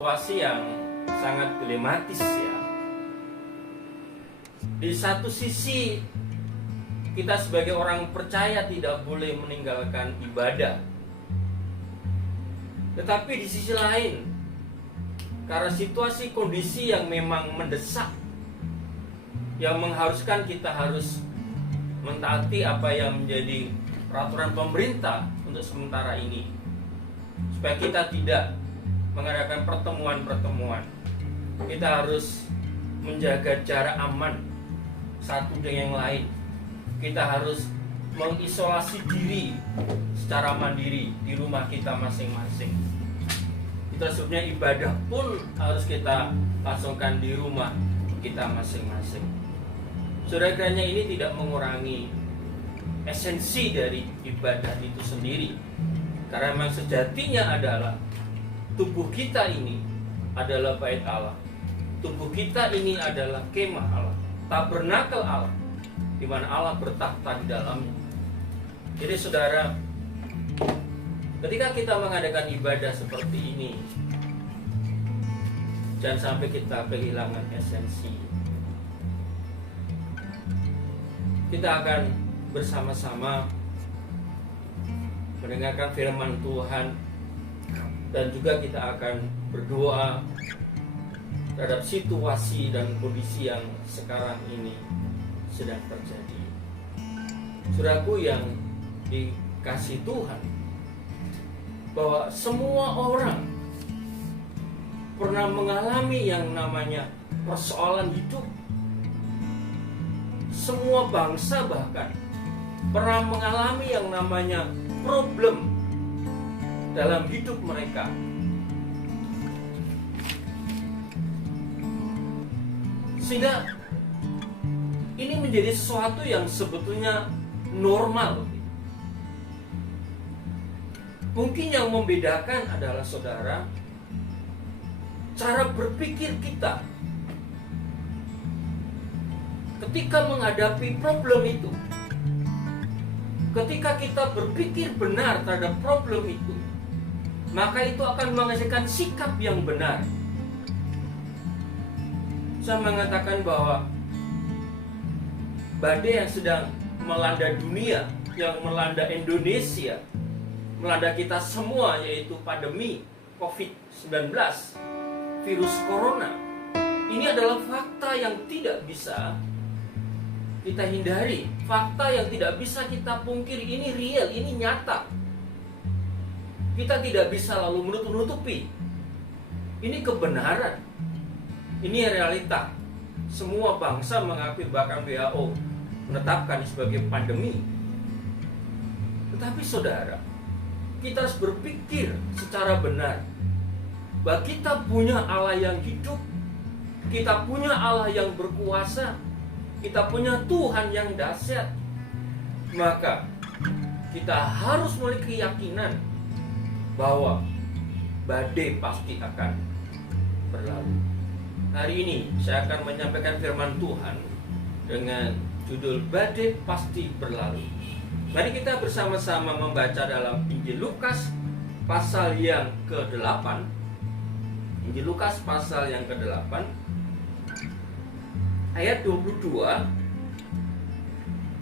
Situasi yang sangat dilematis ya. Di satu sisi kita sebagai orang percaya tidak boleh meninggalkan ibadah. Tetapi di sisi lain, karena situasi kondisi yang memang mendesak, yang mengharuskan kita harus mentaati apa yang menjadi peraturan pemerintah untuk sementara ini, supaya kita tidak mengadakan pertemuan-pertemuan. Kita harus menjaga jarak aman satu dengan yang lain. Kita harus mengisolasi diri secara mandiri di rumah kita masing-masing. Itu sebabnya ibadah pun harus kita langsungkan di rumah kita masing-masing. Saudara, kiranya ini tidak mengurangi esensi dari ibadah itu sendiri. Karena memang sejatinya adalah tubuh kita ini adalah bait Allah. Tubuh kita ini adalah kemah Allah, tabernakel Allah, di mana Allah bertahta di dalamnya. Jadi saudara, ketika kita mengadakan ibadah seperti ini, jangan sampai kita kehilangan esensi. Kita akan bersama-sama mendengarkan firman Tuhan, dan juga kita akan berdoa terhadap situasi dan kondisi yang sekarang ini sedang terjadi. Saudaraku yang dikasihi Tuhan, bahwa semua orang pernah mengalami yang namanya persoalan hidup. Semua bangsa bahkan pernah mengalami yang namanya problem dalam hidup mereka. Sehingga ini menjadi sesuatu yang sebetulnya normal. Mungkin yang membedakan adalah saudara, cara berpikir kita ketika menghadapi problem itu. Ketika kita berpikir benar terhadap problem itu, maka itu akan menghasilkan sikap yang benar. Saya mengatakan bahwa badai yang sedang melanda dunia, yang melanda Indonesia, melanda kita semua, yaitu pandemi COVID-19, virus corona, ini adalah fakta yang tidak bisa kita hindari, fakta yang tidak bisa kita pungkiri. Ini real, ini nyata. Kita tidak bisa lalu menutup-nutupi. Ini kebenaran, ini realita. Semua bangsa mengakui, bahkan WHO menetapkan sebagai pandemi. Tetapi saudara, kita harus berpikir secara benar bahwa kita punya Allah yang hidup, kita punya Allah yang berkuasa, kita punya Tuhan yang dahsyat. Maka kita harus memiliki keyakinan bahwa badai pasti akan berlalu. Hari ini saya akan menyampaikan firman Tuhan dengan judul Badai Pasti Berlalu. Mari kita bersama-sama membaca dalam Injil Lukas pasal yang ke-8. Injil Lukas pasal yang ke-8 ayat 22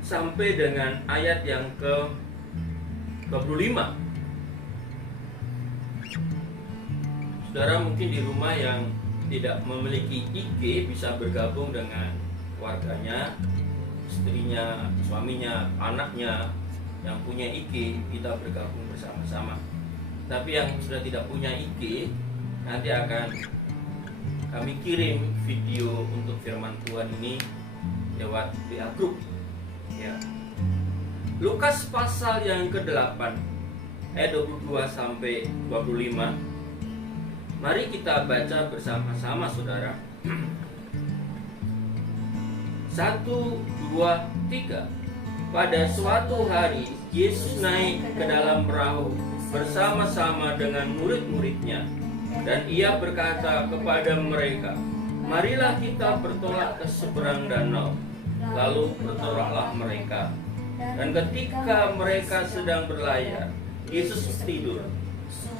sampai dengan ayat yang ke-25. Saudara mungkin di rumah yang tidak memiliki IG bisa bergabung dengan keluarganya, istrinya, suaminya, anaknya yang punya IG, kita bergabung bersama-sama. Tapi yang sudah tidak punya IG, nanti akan kami kirim video untuk firman Tuhan ini lewat WA Group ya. Lukas pasal yang ke-8 ayat 22 sampai 25. Mari kita baca bersama-sama saudara. 1, 2, 3. Pada suatu hari Yesus naik ke dalam perahu bersama-sama dengan murid-muridnya, dan ia berkata kepada mereka, "Marilah kita bertolak ke seberang danau." Lalu bertolaklah mereka. Dan ketika mereka sedang berlayar, Yesus tidur.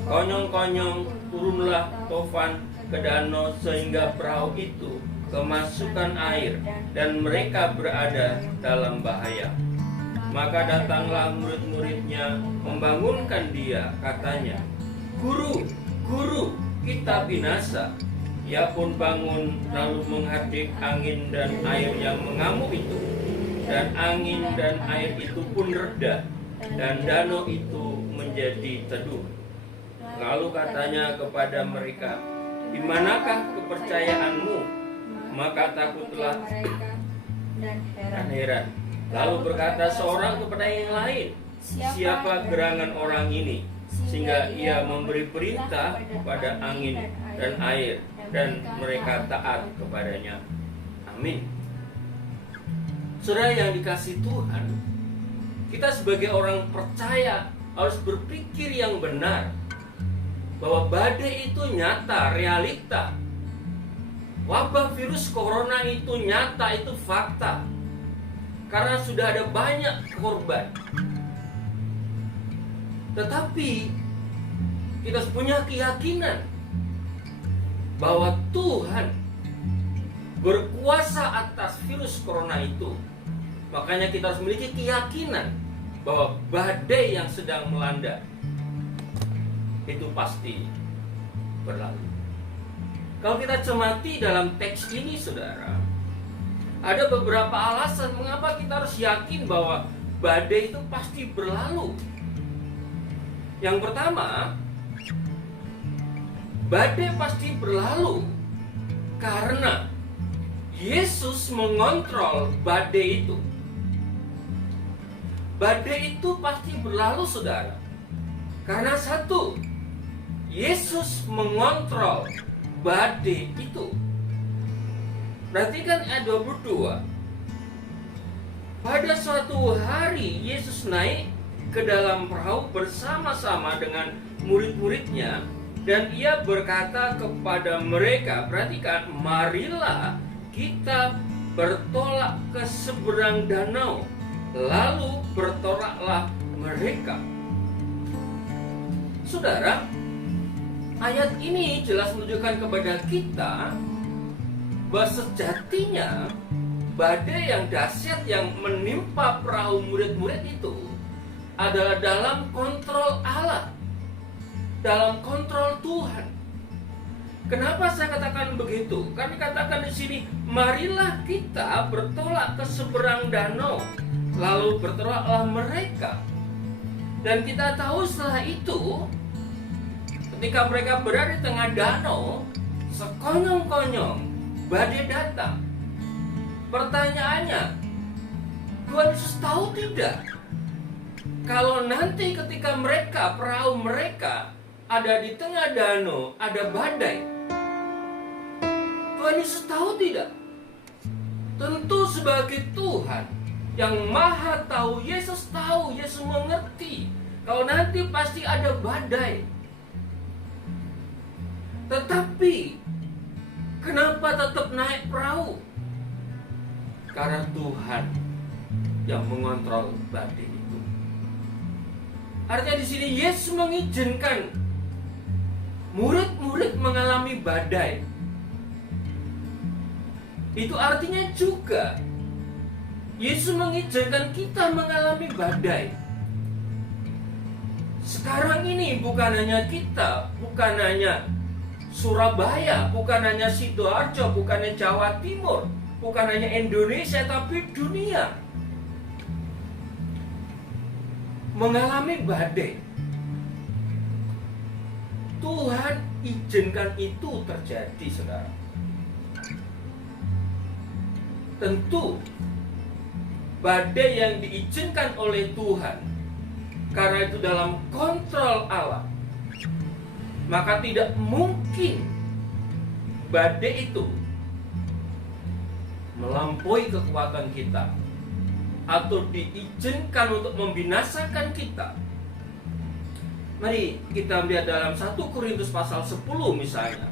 Konyong-konyong turunlah tofan ke danau sehingga perahu itu kemasukan air dan mereka berada dalam bahaya. Maka datanglah murid-muridnya membangunkan dia, katanya, "Guru, Guru, kita binasa." Ia pun bangun lalu menghadap angin dan air yang mengamuk itu. Dan angin dan air itu pun reda, dan danau itu menjadi teduh. Lalu katanya kepada mereka, "Di manakah kepercayaanmu?" Maka takutlah dan heran. Lalu berkata seorang kepada yang lain, "Siapa gerangan orang ini, sehingga ia memberi perintah kepada angin dan air, dan mereka taat kepadanya?" Amin. Saudara yang dikasihi Tuhan, kita sebagai orang percaya harus berpikir yang benar, bahwa badai itu nyata, realita. Wabah virus corona itu nyata, itu fakta. Karena sudah ada banyak korban. Tetapi kita harus punya keyakinan bahwa Tuhan berkuasa atas virus corona itu. Makanya kita harus memiliki keyakinan bahwa badai yang sedang melanda itu pasti berlalu. Kalau kita cermati dalam teks ini, saudara, ada beberapa alasan mengapa kita harus yakin bahwa badai itu pasti berlalu. Yang pertama, badai pasti berlalu karena Yesus mengontrol badai itu. Badai itu pasti berlalu, saudara, karena satu, Yesus mengontrol badai itu. Perhatikan ayat 22. Pada suatu hari Yesus naik ke dalam perahu bersama-sama dengan murid-muridnya, dan ia berkata kepada mereka, perhatikan, "Marilah kita bertolak ke seberang danau." Lalu bertolaklah mereka. Saudara, ayat ini jelas menunjukkan kepada kita bahwa sejatinya badai yang dahsyat yang menimpa perahu murid-murid itu adalah dalam kontrol Allah, dalam kontrol Tuhan. Kenapa saya katakan begitu? Kami katakan di sini, marilah kita bertolak ke seberang danau, lalu bertolaklah mereka. Dan kita tahu setelah itu, ketika mereka berada di tengah danau, sekonyong-konyong badai datang. Pertanyaannya, Tuhan Yesus tahu tidak kalau nanti ketika mereka, perahu mereka ada di tengah danau, ada badai? Tuhan Yesus tahu tidak? Tentu sebagai Tuhan yang Maha Tahu, Yesus tahu, Yesus mengerti kalau nanti pasti ada badai. Tetapi kenapa tetap naik perahu? Karena Tuhan yang mengontrol badai itu. Artinya di sini Yesus mengizinkan murid-murid mengalami badai. Itu artinya juga Yesus mengizinkan kita mengalami badai. Sekarang ini bukan hanya kita, bukan hanya Surabaya, bukan hanya Sidoarjo, bukan hanya Jawa Timur, bukan hanya Indonesia, tapi dunia mengalami badai. Tuhan izinkan itu terjadi, saudara. Tentu badai yang diizinkan oleh Tuhan karena itu dalam kontrol Allah, maka tidak mungkin badai itu melampaui kekuatan kita atau diizinkan untuk membinasakan kita. Mari kita lihat dalam 1 Korintus pasal 10 misalnya.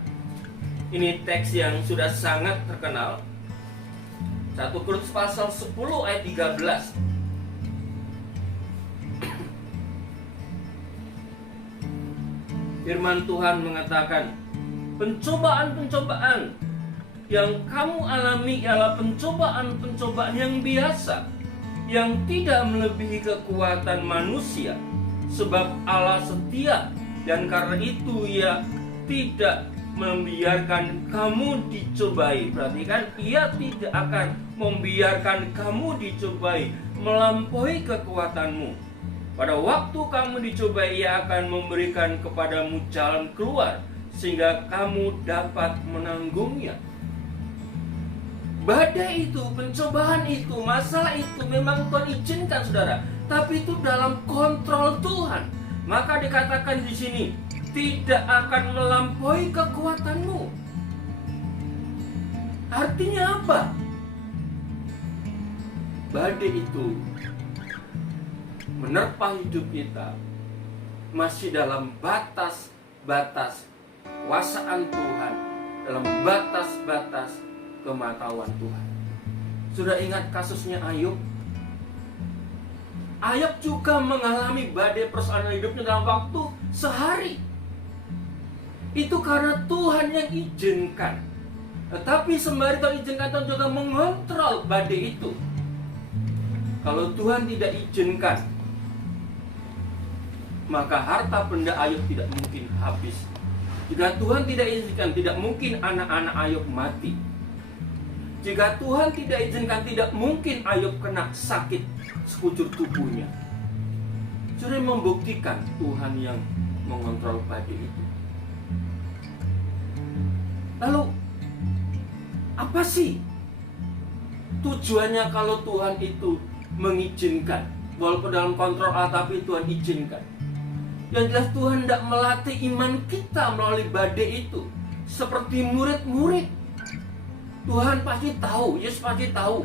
Ini teks yang sudah sangat terkenal. 1 Korintus pasal 10 ayat 13. Firman Tuhan mengatakan, pencobaan-pencobaan yang kamu alami ialah pencobaan-pencobaan yang biasa, yang tidak melebihi kekuatan manusia, sebab Allah setia, dan karena itu Ia tidak membiarkan kamu dicobai. Perhatikan, Ia tidak akan membiarkan kamu dicobai melampaui kekuatanmu. Pada waktu kamu dicobai, Ia akan memberikan kepadamu jalan keluar, sehingga kamu dapat menanggungnya. Badai itu, pencobaan itu, masalah itu memang Tuhan izinkan, saudara, tapi itu dalam kontrol Tuhan. Maka dikatakan di sini, tidak akan melampaui kekuatanmu. Artinya apa? Badai itu menerpa hidup kita masih dalam batas-batas kuasaan Tuhan, dalam batas-batas kematahuan Tuhan. Sudah ingat kasusnya Ayub? Ayub juga mengalami badai persoalan hidupnya dalam waktu sehari. Itu karena Tuhan yang izinkan. Tetapi sembari Tuhan izinkan, Tuhan juga mengontrol badai itu. Kalau Tuhan tidak izinkan, maka harta benda Ayub tidak mungkin habis. Jika Tuhan tidak izinkan, tidak mungkin anak-anak Ayub mati. Jika Tuhan tidak izinkan, tidak mungkin Ayub kena sakit sekujur tubuhnya. Sudah membuktikan Tuhan yang mengontrol badai itu. Lalu, apa sih tujuannya kalau Tuhan itu mengizinkan? Walaupun dalam kontrol Allah, tapi Tuhan izinkan. Yang jelas Tuhan tidak melatih iman kita melalui badai itu. Seperti murid-murid, Tuhan pasti tahu, Yesus pasti tahu,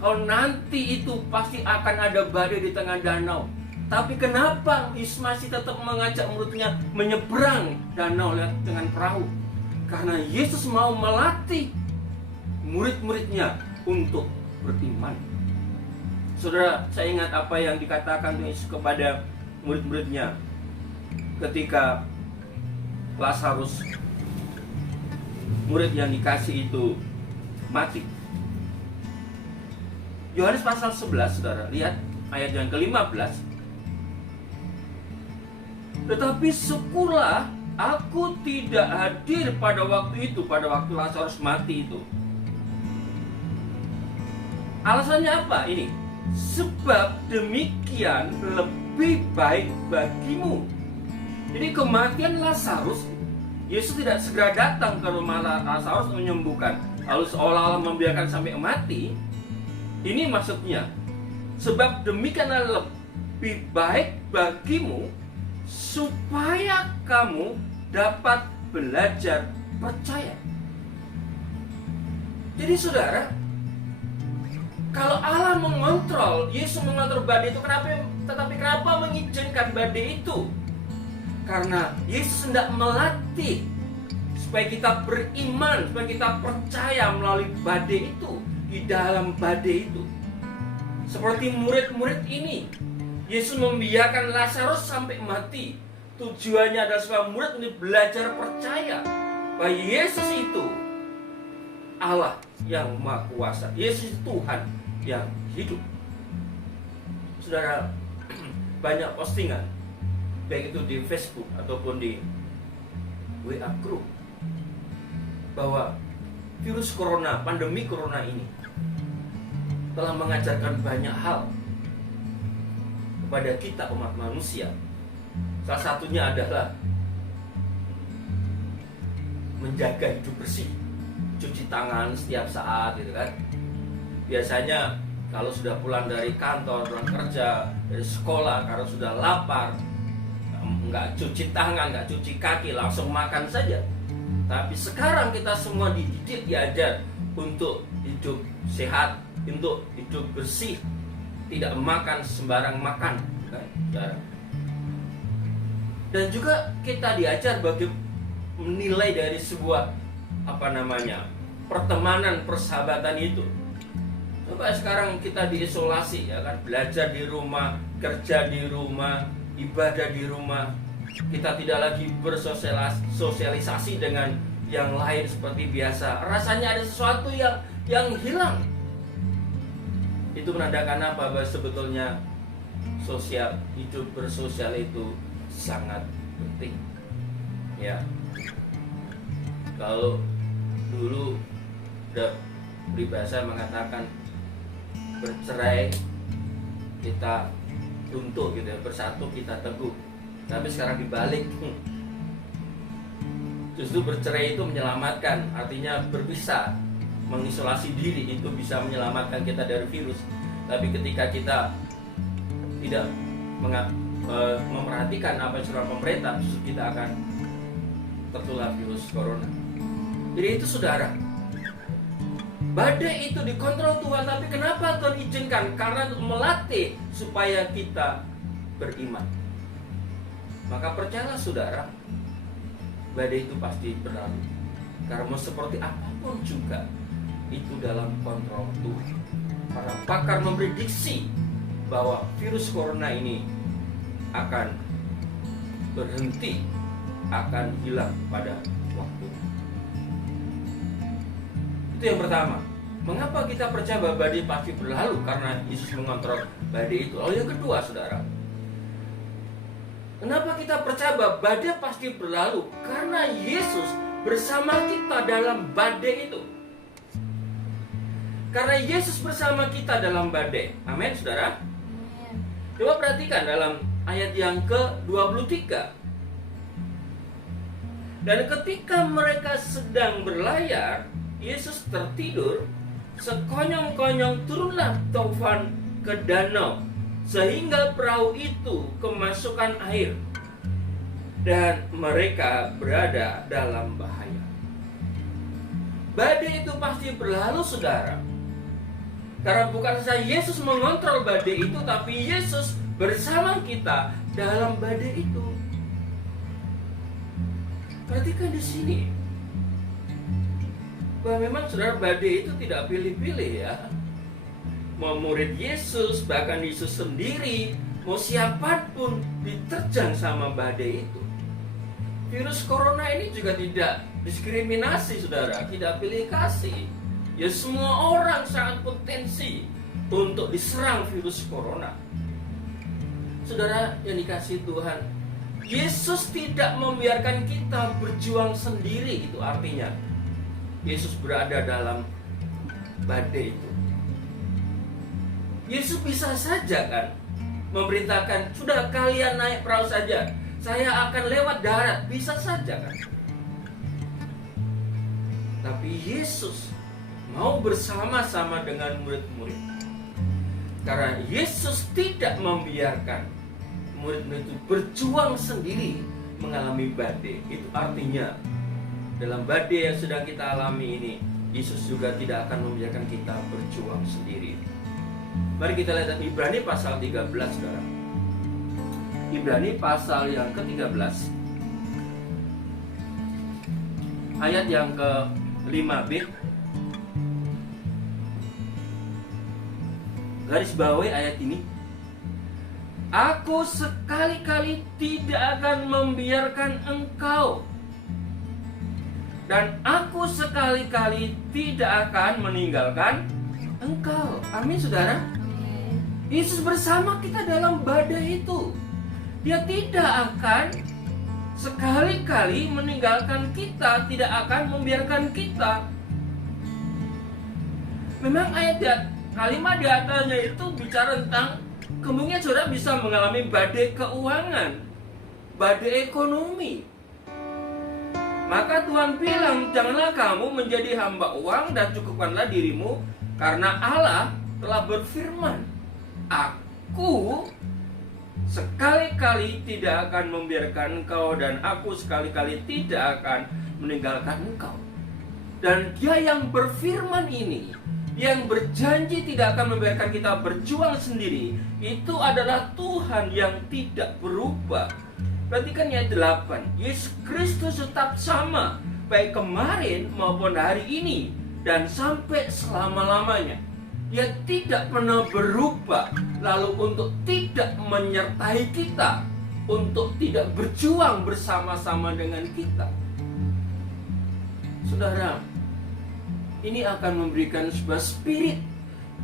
kalau nanti itu pasti akan ada badai di tengah danau. Tapi kenapa Yesus masih tetap mengajak muridnya menyeberang danau dengan perahu? Karena Yesus mau melatih murid-muridnya untuk beriman. Saudara, saya ingat apa yang dikatakan Yesus kepada murid-muridnya ketika Lazarus, murid yang dikasih itu, mati. Yohanes pasal 11, saudara, lihat ayat yang ke-15. Tetapi syukurlah aku tidak hadir pada waktu itu, pada waktu Lazarus mati itu. Alasannya apa ini? Sebab demikian lebih baik bagimu. Jadi kematian Lazarus, Yesus tidak segera datang ke rumah Lazarus menyembuhkan, lalu seolah-olah membiarkan sampai mati. Ini maksudnya, sebab demikian lebih baik bagimu, supaya kamu dapat belajar percaya. Jadi saudara, kalau Allah mengontrol, Yesus mengontrol badai itu, kenapa mengizinkan badai itu? Karena Yesus hendak melatih supaya kita beriman, supaya kita percaya melalui badai itu, di dalam badai itu. Seperti murid-murid ini, Yesus membiarkan Lazarus sampai mati. Tujuannya adalah supaya murid ini belajar percaya bahwa Yesus itu Allah yang Maha Kuasa. Yesus Tuhan yang hidup. Saudara, banyak postingan, baik itu di Facebook ataupun di WA group, bahwa virus corona, pandemi corona ini telah mengajarkan banyak hal kepada kita umat manusia. Salah satunya adalah menjaga hidup bersih, cuci tangan setiap saat, gitu kan. Biasanya kalau sudah pulang dari kantor, pulang kerja, dari sekolah, karena sudah lapar, nggak cuci tangan, nggak cuci kaki, langsung makan saja. Tapi sekarang kita semua dididik, diajar untuk hidup sehat, untuk hidup bersih, tidak makan sembarang makan, kan? Dan juga kita diajar bagi menilai dari sebuah pertemanan, persahabatan itu. Coba sekarang kita diisolasi, ya kan, belajar di rumah, kerja di rumah, ibadah di rumah. Kita tidak lagi bersosialisasi dengan yang lain seperti biasa. Rasanya ada sesuatu yang hilang. Itu menandakan apa? Bahwa sebetulnya hidup bersosial itu sangat penting. Ya. Kalau dulu peribahasa mengatakan bercerai kita runtuh gitu ya, bersatu kita teguh. Tapi sekarang dibalik. Justru bercerai itu menyelamatkan, artinya berpisah, mengisolasi diri itu bisa menyelamatkan kita dari virus. Tapi ketika kita tidak memperhatikan apa yang sudah pemerintah, justru kita akan tertular virus corona. Jadi itu saudara, badai itu dikontrol Tuhan. Tapi kenapa Tuhan izinkan? Karena untuk melatih supaya kita beriman. Maka percayalah saudara, badai itu pasti berlalu. Karena mau seperti apapun juga, itu dalam kontrol Tuhan. Para pakar memprediksi bahwa virus corona ini akan berhenti, akan hilang pada waktu. Itu yang pertama. Mengapa kita percaya bahwa badai pasti berlalu? Karena Yesus mengontrol badai itu. Lalu yang kedua saudara, kenapa kita percaya bahwa badai pasti berlalu? Karena Yesus bersama kita dalam badai itu. Karena Yesus bersama kita dalam badai. Amin, saudara. Coba perhatikan dalam ayat yang ke-23. Dan ketika mereka sedang berlayar, Yesus tertidur. Sekonyong-konyong turunlah taufan ke danau, sehingga perahu itu kemasukan air, dan mereka berada dalam bahaya. Badai itu pasti berlalu saudara, karena bukan saja Yesus mengontrol badai itu, tapi Yesus bersama kita dalam badai itu. Perhatikan di sini bahwa memang saudara, badai itu tidak pilih-pilih ya. Mau murid Yesus, bahkan Yesus sendiri, mau siapapun diterjang sama badai itu. Virus corona ini juga tidak diskriminasi saudara, tidak pilih kasih. Ya semua orang sangat potensi untuk diserang virus corona. Saudara yang dikasihi Tuhan, Yesus tidak membiarkan kita berjuang sendiri. Itu artinya Yesus berada dalam badai itu. Yesus bisa saja kan memerintahkan, sudah kalian naik perahu saja, saya akan lewat darat. Bisa saja kan. Tapi Yesus mau bersama-sama dengan murid-murid. Karena Yesus tidak membiarkan murid-murid itu berjuang sendiri mengalami badai. Itu artinya dalam badai yang sedang kita alami ini, Yesus juga tidak akan membiarkan kita berjuang sendiri. Mari kita lihat Ibrani pasal 13 saudara. Ibrani pasal yang ke-13 ayat yang ke-5b. Garis bawahi ayat ini. Aku sekali-kali tidak akan membiarkan engkau, dan aku sekali-kali tidak akan meninggalkan engkau. Amin saudara. Yesus bersama kita dalam badai itu. Dia tidak akan sekali-kali meninggalkan kita, tidak akan membiarkan kita. Memang kalimat di atasnya itu bicara tentang kemungkinan saudara bisa mengalami badai keuangan, badai ekonomi. Maka Tuhan bilang, janganlah kamu menjadi hamba uang dan cukupkanlah dirimu, karena Allah telah berfirman, aku sekali-kali tidak akan membiarkan engkau, dan aku sekali-kali tidak akan meninggalkan engkau. Dan Dia yang berfirman ini, yang berjanji tidak akan membiarkan kita berjuang sendiri, itu adalah Tuhan yang tidak berubah. Perhatikan ayat 8. Yesus Kristus tetap sama, baik kemarin maupun hari ini, dan sampai selama-lamanya. Dia tidak pernah berubah. Lalu untuk tidak menyertai kita, untuk tidak berjuang bersama-sama dengan kita. Saudara, ini akan memberikan sebuah spirit,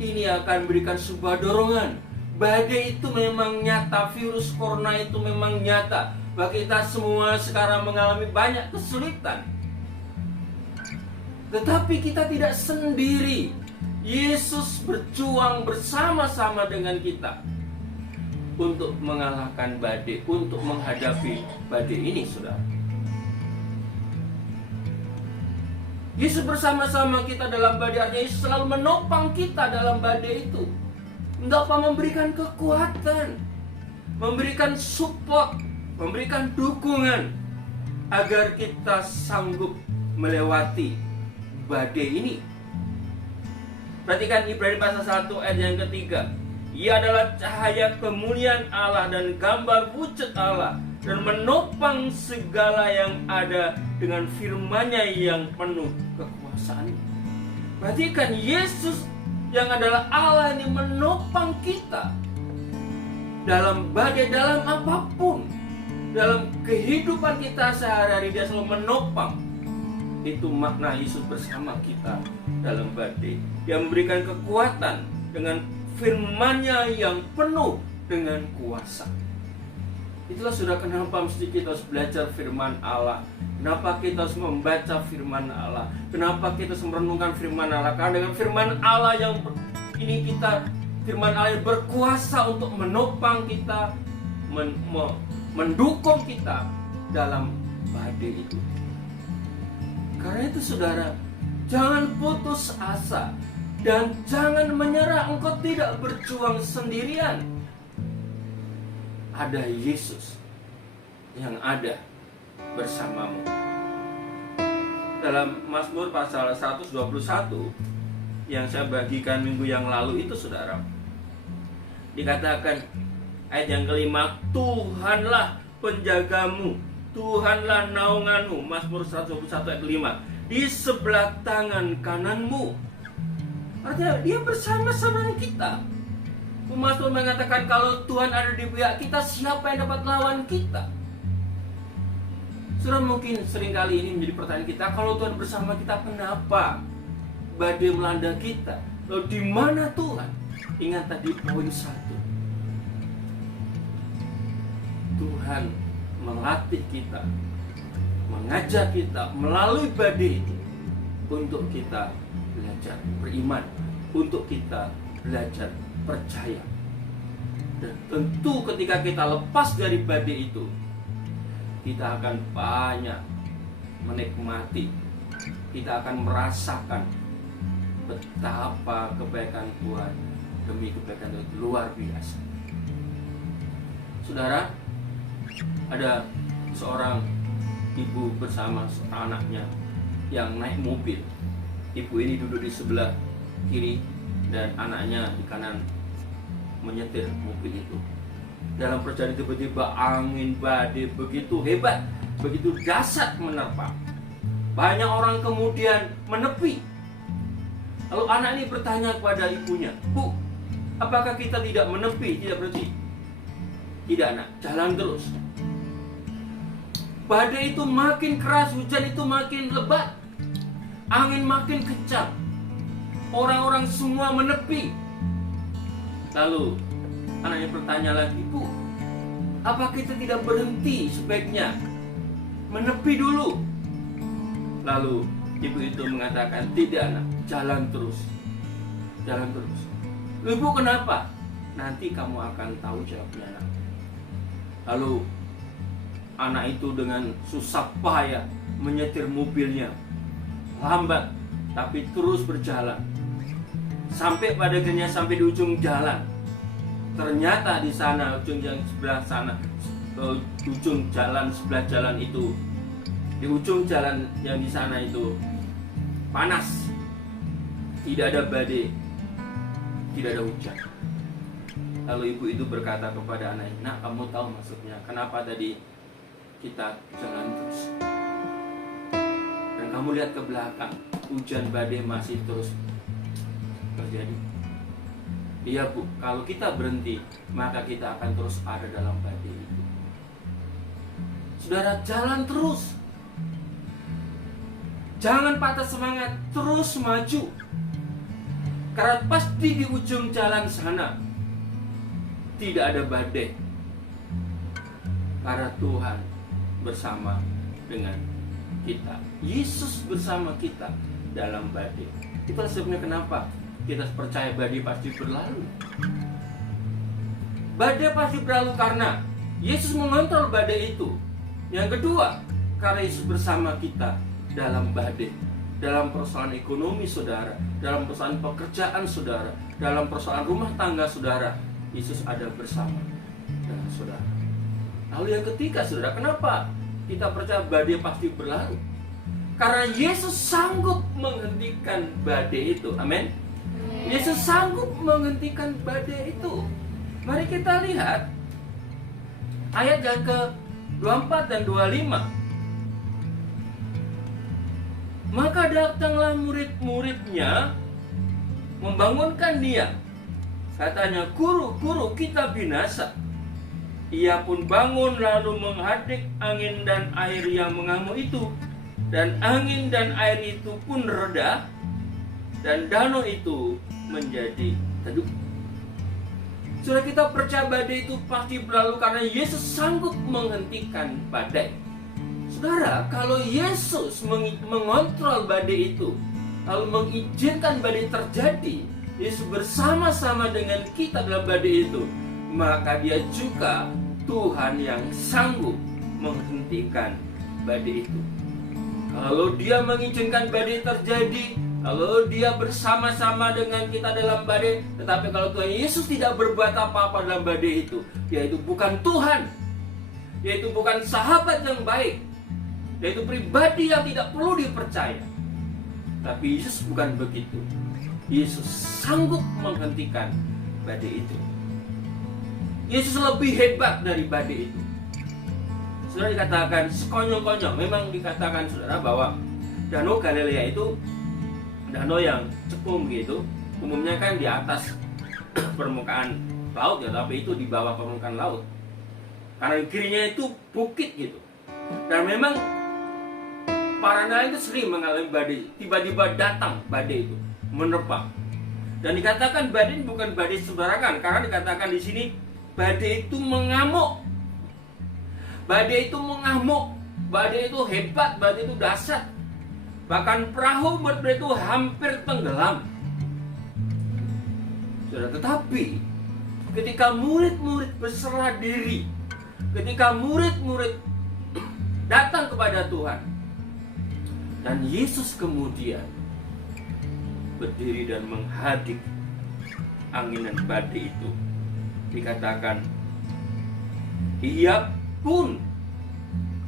ini akan memberikan sebuah dorongan. Badai itu memang nyata, virus corona itu memang nyata. Bagi kita semua sekarang mengalami banyak kesulitan, tetapi kita tidak sendiri. Yesus berjuang bersama-sama dengan kita untuk mengalahkan badai, untuk menghadapi badai ini, saudara. Yesus bersama-sama kita dalam badai, artinya Yesus selalu menopang kita dalam badai itu. Tidak apa memberikan kekuatan, memberikan support, memberikan dukungan agar kita sanggup melewati badai ini. Perhatikan Ibrani pasal 1 ayat yang ketiga. Ia adalah cahaya kemuliaan Allah dan gambar wujud Allah, dan menopang segala yang ada dengan firman-Nya yang penuh kekuasaan. Perhatikan, Yesus yang adalah Allah ini menopang kita dalam badai, dalam apapun, dalam kehidupan kita sehari-hari. Dia selalu menopang. Itu makna Yesus bersama kita dalam badai. Dia memberikan kekuatan dengan firman-Nya yang penuh dengan kuasa. Itulah sudah kenapa mesti kita harus belajar firman Allah. Kenapa kita harus membaca firman Allah. Kenapa kita harus merenungkan firman Allah. Karena dengan firman Allah yang ini kita, firman Allah yang berkuasa untuk menopang kita, mendukung kita dalam badai itu. Karena itu saudara, jangan putus asa dan jangan menyerah. Engkau tidak berjuang sendirian. Ada Yesus yang ada bersamamu. Dalam Mazmur pasal 121 yang saya bagikan minggu yang lalu itu, saudara, dikatakan ayat yang kelima, Tuhanlah penjagamu, Tuhanlah naunganmu. Mazmur 121 ayat 5. Di sebelah tangan kananmu. Artinya dia bersama-sama dengan kita. Mazmur mengatakan kalau Tuhan ada di pihak kita, siapa yang dapat lawan kita? Saudara, mungkin seringkali ini menjadi pertanyaan kita, kalau Tuhan bersama kita, kenapa badai melanda kita? Lalu di mana Tuhan? Ingat tadi poin 1. Tuhan melatih kita, mengajar kita melalui badai itu untuk kita belajar beriman, untuk kita belajar percaya. Dan tentu ketika kita lepas dari badai itu, kita akan banyak menikmati, kita akan merasakan betapa kebaikan Tuhan demi kebaikan Tuhan luar biasa. Saudara, ada seorang ibu bersama anaknya yang naik mobil. Ibu ini duduk di sebelah kiri dan anaknya di kanan menyetir mobil itu. Dalam perjalanan tiba-tiba angin badai begitu hebat, begitu dahsyat menerpa. Banyak orang kemudian menepi. Lalu anak ini bertanya kepada ibunya, Bu, apakah kita tidak menepi, tidak berhenti? Tidak, nak, jalan terus. Badai itu makin keras, hujan itu makin lebat, angin makin kencang. Orang-orang semua menepi. Lalu anaknya bertanya lagi, Bu, apa kita tidak berhenti sebaiknya menepi dulu? Lalu ibu itu mengatakan, tidak, anak, jalan terus. Jalan terus. Ibu, kenapa? Nanti kamu akan tahu jawabnya, anak. Lalu anak itu dengan susah payah menyetir mobilnya, lambat tapi terus berjalan. Sampai pada akhirnya sampai di ujung jalan. Ternyata di sana, ujung yang sebelah sana, ujung jalan sebelah jalan itu, di ujung jalan yang di sana itu panas, tidak ada badai, tidak ada hujan. Lalu ibu itu berkata kepada anaknya, nak, kamu tahu maksudnya kenapa tadi kita jalan terus? Dan kamu lihat ke belakang, hujan badai masih terus terjadi. Iya, Bu, kalau kita berhenti, maka kita akan terus ada dalam badai itu. Saudara, jalan terus. Jangan patah semangat, terus maju. Karena pasti di ujung jalan sana tidak ada badai. Karena Tuhan bersama dengan kita. Yesus bersama kita dalam badai. Itulah sebabnya kenapa kita percaya badai pasti berlalu. Badai pasti berlalu karena Yesus mengontrol badai itu. Yang kedua, karena Yesus bersama kita dalam badai. Dalam persoalan ekonomi saudara, dalam persoalan pekerjaan saudara, dalam persoalan rumah tangga saudara, Yesus ada bersama dengan saudara. Lalu yang ketiga saudara, kenapa kita percaya badai pasti berlalu? Karena Yesus sanggup menghentikan badai itu. Amin. Yesus sanggup menghentikan badai itu. Mari kita lihat ayat yang ke-24 dan 25. Maka datanglah murid-muridnya membangunkan dia. Katanya, "Guru, guru, kita binasa." Ia pun bangun lalu menghadik angin dan air yang mengamuk itu. Dan angin dan air itu pun reda, dan danau itu menjadi teduh. Sudah kita percaya badai itu pasti berlalu karena Yesus sanggup menghentikan badai. Saudara, kalau Yesus mengontrol badai itu, lalu mengizinkan badai terjadi, Yesus bersama-sama dengan kita dalam badai itu, maka Dia juga Tuhan yang sanggup menghentikan badai itu. Kalau Dia mengizinkan badai terjadi, kalau Dia bersama-sama dengan kita dalam badai, tetapi kalau Tuhan Yesus tidak berbuat apa-apa dalam badai itu, yaitu bukan Tuhan, yaitu bukan sahabat yang baik, yaitu pribadi yang tidak perlu dipercaya. Tapi Yesus bukan begitu. Yesus sanggup menghentikan badai itu. Yesus lebih hebat dari badai itu. Saudara, dikatakan sekonyong-konyong, memang dikatakan saudara bahwa Danau Galilea itu danau yang cekung gitu. Umumnya kan di atas permukaan laut ya, tapi itu di bawah permukaan laut. Karena kirinya itu bukit gitu. Dan memang para nelayan itu sering mengalami badai. Tiba-tiba datang badai itu menerpa. Dan dikatakan badai bukan badai sembarangan, karena dikatakan di sini badai itu mengamuk. Badai itu mengamuk. Badai itu hebat, badai itu dahsyat. Bahkan perahu badai itu hampir tenggelam. Saudara, tetapi ketika murid-murid berserah diri, ketika murid-murid datang kepada Tuhan, dan Yesus kemudian berdiri dan menghadik angin dan badai itu, dikatakan Ia pun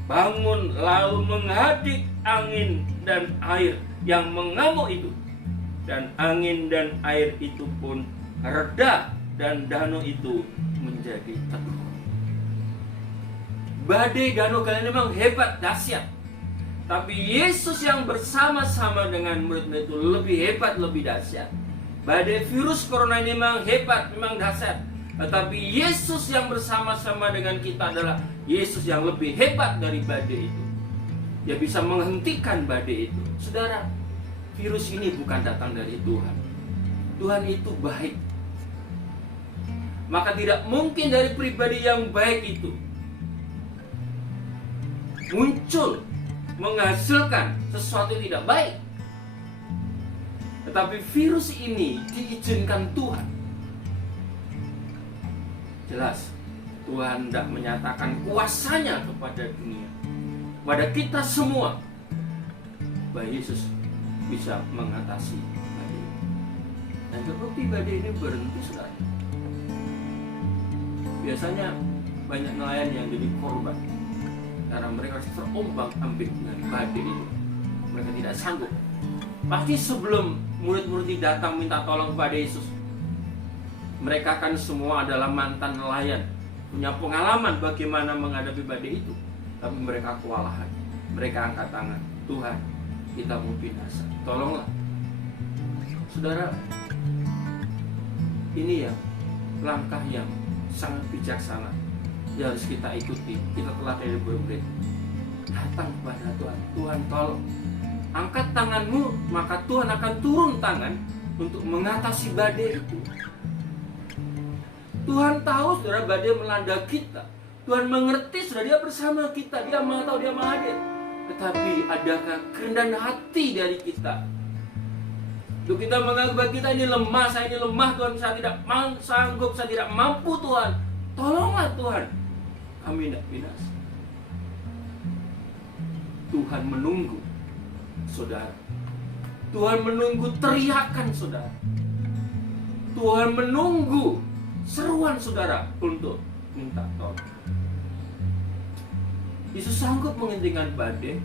bangun lalu menghadik angin dan air yang mengamuk itu, dan angin dan air itu pun reda, dan danau itu menjadi teduh. Badai Danau Galilea memang hebat, dahsyat. Tapi Yesus yang bersama-sama dengan murid-murid itu lebih hebat, lebih dahsyat. Badai virus corona ini memang hebat, memang dahsyat. Tetapi Yesus yang bersama-sama dengan kita adalah Yesus yang lebih hebat dari badai itu. Dia bisa menghentikan badai itu. Saudara, virus ini bukan datang dari Tuhan. Tuhan itu baik. Maka tidak mungkin dari pribadi yang baik itu muncul menghasilkan sesuatu yang tidak baik. Tetapi virus ini diizinkan Tuhan. Jelas Tuhan hendak menyatakan kuasanya kepada dunia, kepada kita semua, bahwa Yesus bisa mengatasi badai. Dan terbukti badai ini berhenti sekali. Biasanya banyak nelayan yang jadi korban karena mereka terombang-ambing dengan badai itu. Mereka tidak sanggup. Pasti sebelum murid-murid datang minta tolong kepada Yesus, mereka kan semua adalah mantan nelayan, punya pengalaman bagaimana menghadapi badai itu. Tapi mereka kewalahan. Mereka angkat tangan, Tuhan, kita mau binasa, tolonglah. Saudara, ini ya langkah yang sangat bijaksana yang harus kita ikuti. Kita telah dari murid, datang kepada Tuhan. Tuhan, tolong angkat tanganmu, maka Tuhan akan turun tangan untuk mengatasi badai itu. Tuhan tahu saudara, badai melanda kita. Tuhan mengerti saudara, dia bersama kita, dia maha tahu, dia maha hadir. Tetapi adakah kerendahan hati dari kita untuk kita menganggap bahwa kita ini lemah, saya ini lemah Tuhan, saya tidak sanggup, saya tidak mampu Tuhan, tolonglah Tuhan, kami tidak binasa. Tuhan menunggu saudara. Tuhan menunggu teriakan saudara. Tuhan menunggu seruan saudara untuk minta tolong. Yesus sanggup menghentikan badai,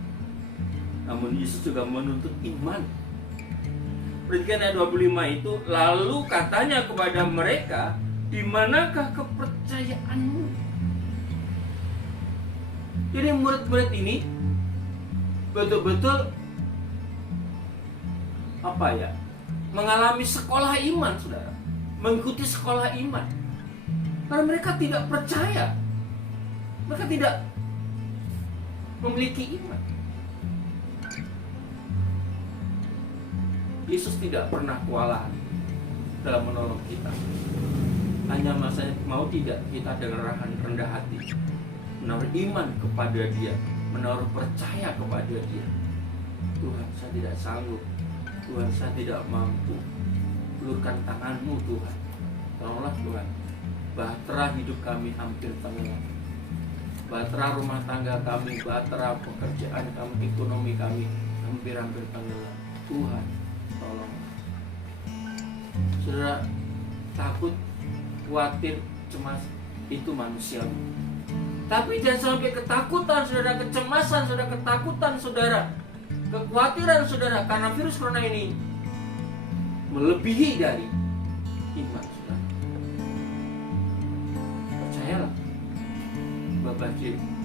namun Yesus juga menuntut iman. Perhatikan ayat 25 itu, lalu katanya kepada mereka, di manakah kepercayaanmu? Jadi murid-murid ini betul-betul mengalami sekolah iman, saudara, mengikuti sekolah iman. Karena mereka tidak percaya, mereka tidak memiliki iman. Yesus tidak pernah kewalahan dalam menolong kita. Hanya masanya mau tidak kita dengan rendah hati menaruh iman kepada Dia, menaruh percaya kepada Dia. Tuhan, saya tidak sanggup. Tuhan, saya tidak mampu. Ulurkan tangan-Mu Tuhan. Tolonglah Tuhan. Bahtera hidup kami hampir tenggelam. Bahtera rumah tangga kami, bahtera pekerjaan kami, ekonomi kami hampir tenggelam. Tuhan, tolong. Saudara, takut, khawatir, cemas itu manusiawi. Tapi jangan sampai ketakutan saudara, kecemasan saudara, ketakutan saudara, kekhawatiran saudara karena virus corona ini melebihi dari iman saudara. Percayalah,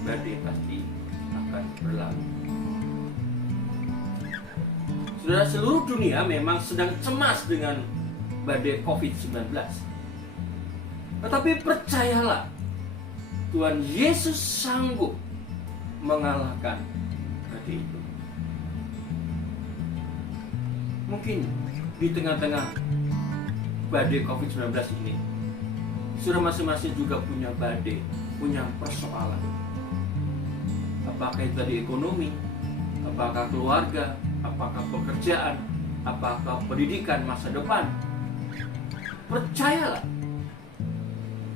badai pasti akan berlalu. Saudara, seluruh dunia memang sedang cemas dengan badai COVID-19. Tetapi percayalah, Tuhan Yesus sanggup mengalahkan badai itu. Mungkin di tengah-tengah badai COVID-19 ini, saudara masing-masing juga punya badai, punya persoalan. Apakah itu dari ekonomi, apakah keluarga, apakah pekerjaan, apakah pendidikan masa depan. Percayalah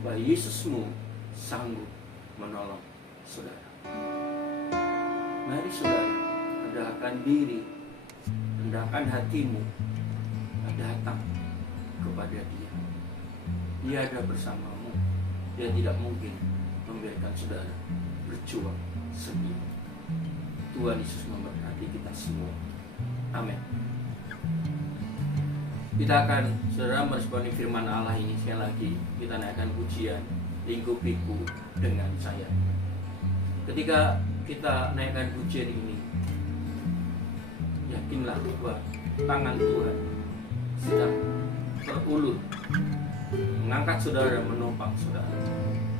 bahwa Yesusmu sanggup menolong saudara. Mari saudara, rendahkan diri, rendahkan hatimu, datang kepada Dia. Dia ada bersamamu. Dia tidak mungkin membiarkan saudara berjuang sendiri. Tuhan Yesus memberkati kita semua. Amin. Kita akan saudara meresponi firman Allah ini sekali lagi. Kita naikkan pujian, lingkupiku dengan saya. Ketika kita naikkan pujian ini, yakinlah bahwa tangan Tuhan sedang terulur mengangkat saudara, menopang saudara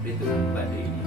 di tengah badai ini.